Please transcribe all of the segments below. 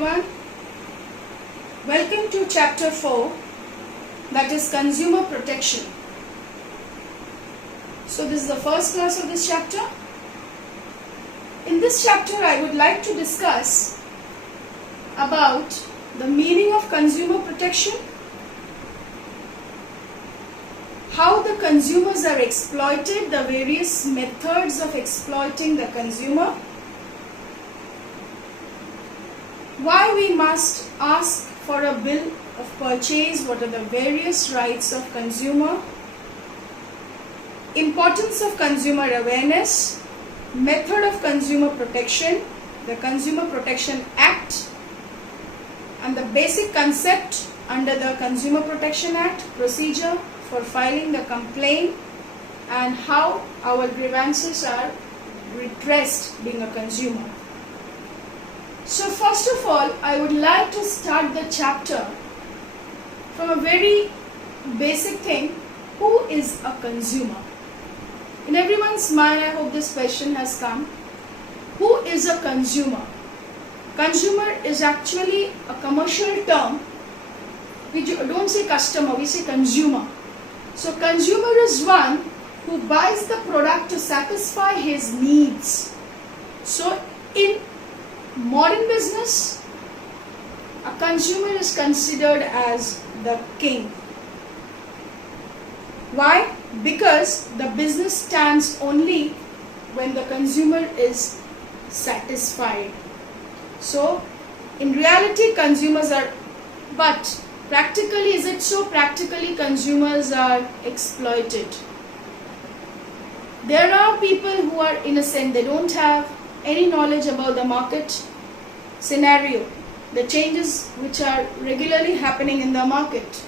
everyone. Welcome to Chapter 4, that is Consumer Protection. So this is the first class of this chapter. In this chapter I would like to discuss about the meaning of consumer protection, how the consumers are exploited, the various methods of exploiting the consumer, why we must ask for a bill of purchase, what are the various rights of consumer, importance of consumer awareness, method of consumer protection, the Consumer Protection Act, and the basic concept under the Consumer Protection Act, procedure for filing the complaint, and how our grievances are redressed being a consumer. So first of all, I would like to start the chapter from a very basic thing. Who is a consumer? In everyone's mind, I hope this question has come. Who is a consumer? Consumer is actually a commercial term. We don't say customer, we say consumer. So consumer is one who buys the product to satisfy his needs. So in modern business, a consumer is considered as the king. Why? Because the business stands only when the consumer is satisfied. So in reality consumers are, but practically is it so? Practically consumers are exploited. There are people who are innocent, they don't have any knowledge about the market scenario, the changes which are regularly happening in the market.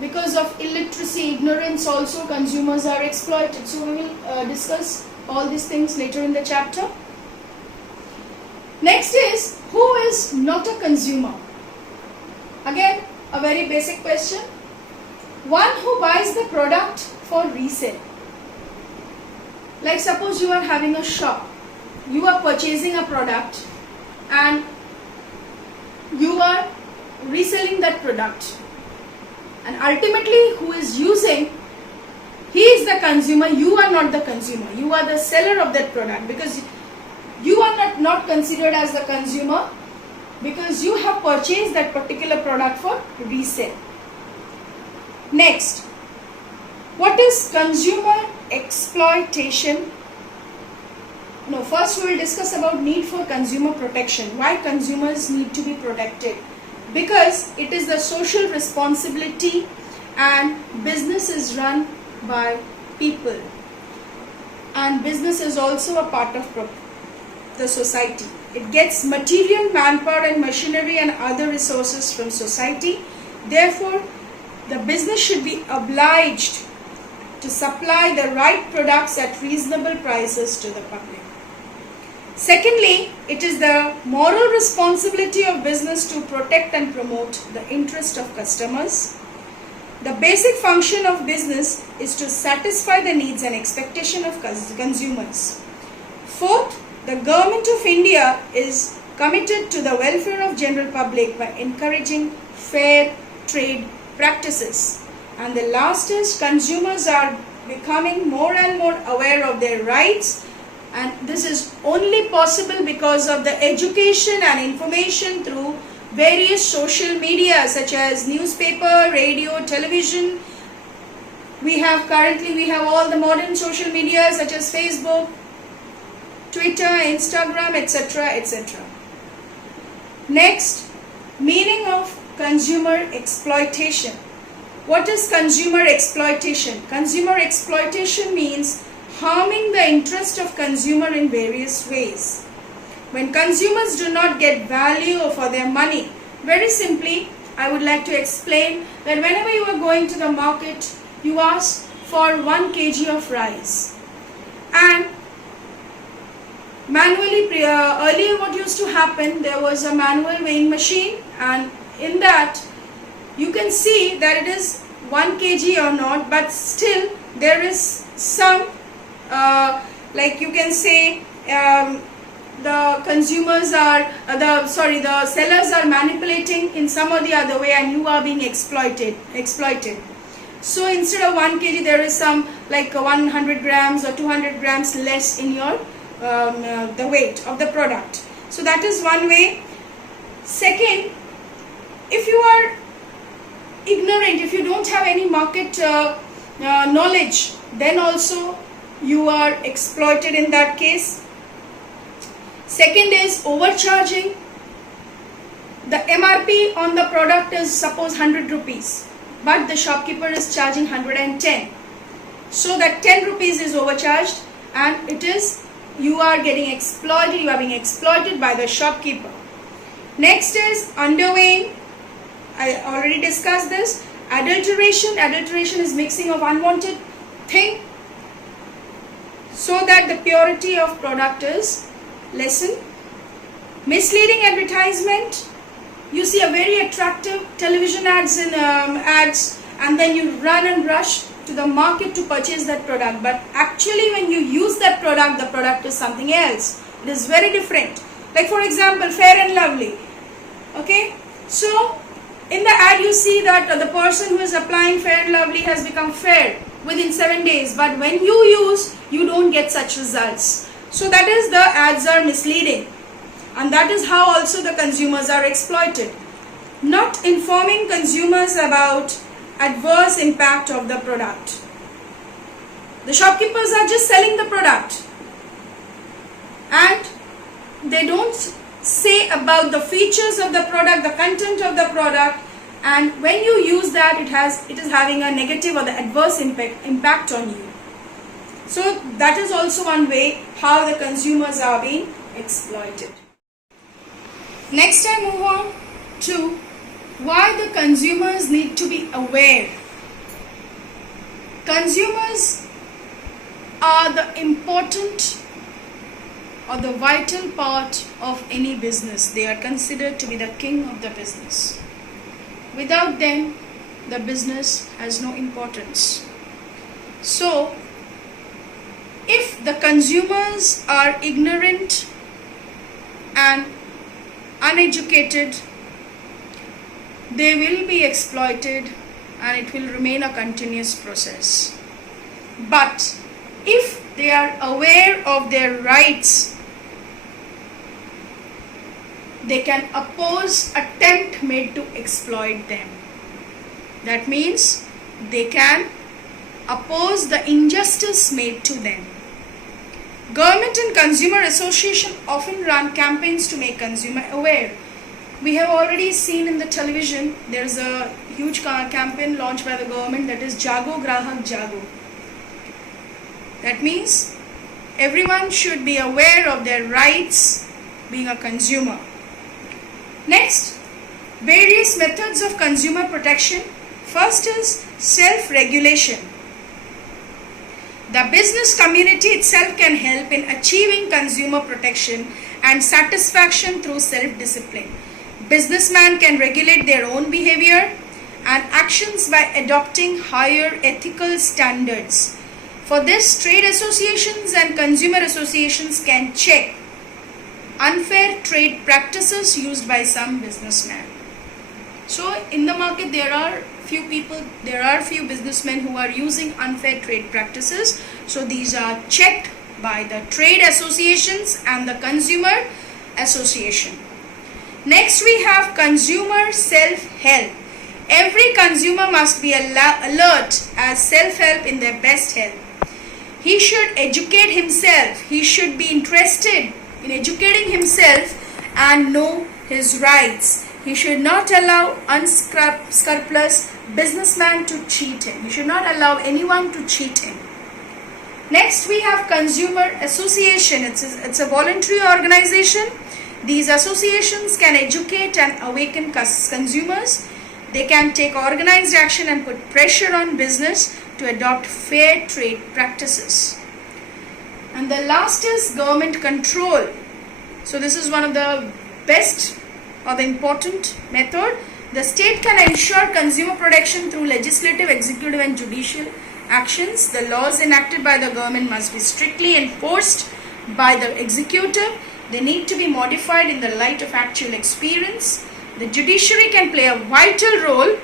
Because of illiteracy, ignorance also, consumers are exploited. So we will discuss all these things later in the chapter. Next is, who is not a consumer? Again, a very basic question. One who buys the product for resale. Like suppose you are having a shop. You are purchasing a product and you are reselling that product. And ultimately who is using, he is the consumer, you are not the consumer. You are the seller of that product because you are not considered as the consumer because you have purchased that particular product for resale. Next, what is consumer exploitation? No, first we will discuss about need for consumer protection. Why consumers need to be protected? Because it is the social responsibility and business is run by people. And business is also a part of the society. It gets material, manpower and machinery and other resources from society. Therefore, the business should be obliged to supply the right products at reasonable prices to the public. Secondly, it is the moral responsibility of business to protect and promote the interest of customers. The basic function of business is to satisfy the needs and expectation of consumers. Fourth, the government of India is committed to the welfare of general public by encouraging fair trade practices. And the last is consumers are becoming more and more aware of their rights, and this is only possible because of the education and information through various social media such as newspaper, radio, television. We have all the modern social media such as Facebook, Twitter, Instagram, etc., etc. Next, meaning of consumer exploitation. What is consumer exploitation? Consumer exploitation means harming the interest of consumer in various ways. When consumers do not get value for their money, very simply, I would like to explain that whenever you are going to the market, you ask for 1 kg of rice. And manually, earlier what used to happen, there was a manual weighing machine, and in that you can see that it is 1 kg or not, but still there is some like you can say the consumers are the sellers are manipulating in some or the other way, and you are being exploited. So instead of 1 kg, there is some like 100 grams or 200 grams less in your the weight of the product. So that is one way. Second, if you are ignorant, if you don't have any market knowledge, then also you are exploited in that case. Second is overcharging. The MRP on the product is suppose 100 rupees, but the shopkeeper is charging 110. So that 10 rupees is overcharged, and it is, you are getting exploited, you are being exploited by the shopkeeper. Next is underweighing. I already discussed this. Adulteration. Adulteration is mixing of unwanted thing so that the purity of product is lessened. Misleading advertisement. You see a very attractive television ads and then you run and rush to the market to purchase that product, but actually when you use that product, the product is something else. It is very different. Like for example, Fair and Lovely. Okay, so in the ad you see that the person who is applying Fair and Lovely has become fair within 7 days, but when you use, you don't get such results. So that is, the ads are misleading, and that is how also the consumers are exploited. Not informing consumers about adverse impact of the product. The shopkeepers are just selling the product and they don't say about the features of the product, the content of the product, and when you use that, it is having a negative or the adverse impact on you. So that is also one way how the consumers are being exploited. Next I move on to why the consumers need to be aware. Consumers are the important or the vital part of any business. They are considered to be the king of the business. Without them, the business has no importance. So, if the consumers are ignorant and uneducated, they will be exploited and it will remain a continuous process. But if they are aware of their rights, they can oppose attempt made to exploit them. That means they can oppose the injustice made to them. Government and consumer association often run campaigns to make consumer aware. We have already seen in the television, there is a huge campaign launched by the government, that is Jago Grahak Jago. That means everyone should be aware of their rights being a consumer. Next, various methods of consumer protection. First is self-regulation. The business community itself can help in achieving consumer protection and satisfaction through self-discipline. Businessmen can regulate their own behavior and actions by adopting higher ethical standards. For this, trade associations and consumer associations can check unfair trade practices used by some businessmen. So in the market there are few businessmen who are using unfair trade practices. So these are checked by the trade associations and the consumer association. Next we have consumer self-help. Every consumer must be alert as self-help in their best health. He should educate himself. He should be interested in educating himself and know his rights. He should not allow unscrupulous businessman to cheat him. He should not allow anyone to cheat him. Next we have consumer association. It's a voluntary organization. These associations can educate and awaken consumers. They can take organized action and put pressure on business to adopt fair trade practices. And the last is government control. So this is one of the best or the important method. The state can ensure consumer protection through legislative, executive and judicial actions. The laws enacted by the government must be strictly enforced by the executive They need to be modified in the light of actual experience. The judiciary can play a vital role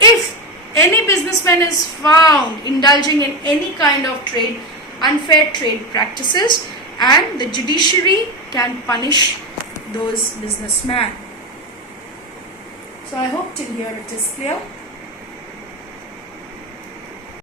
if any businessman is found indulging in any kind of unfair trade practices, and the judiciary can punish those businessmen. So I hope till here it is clear.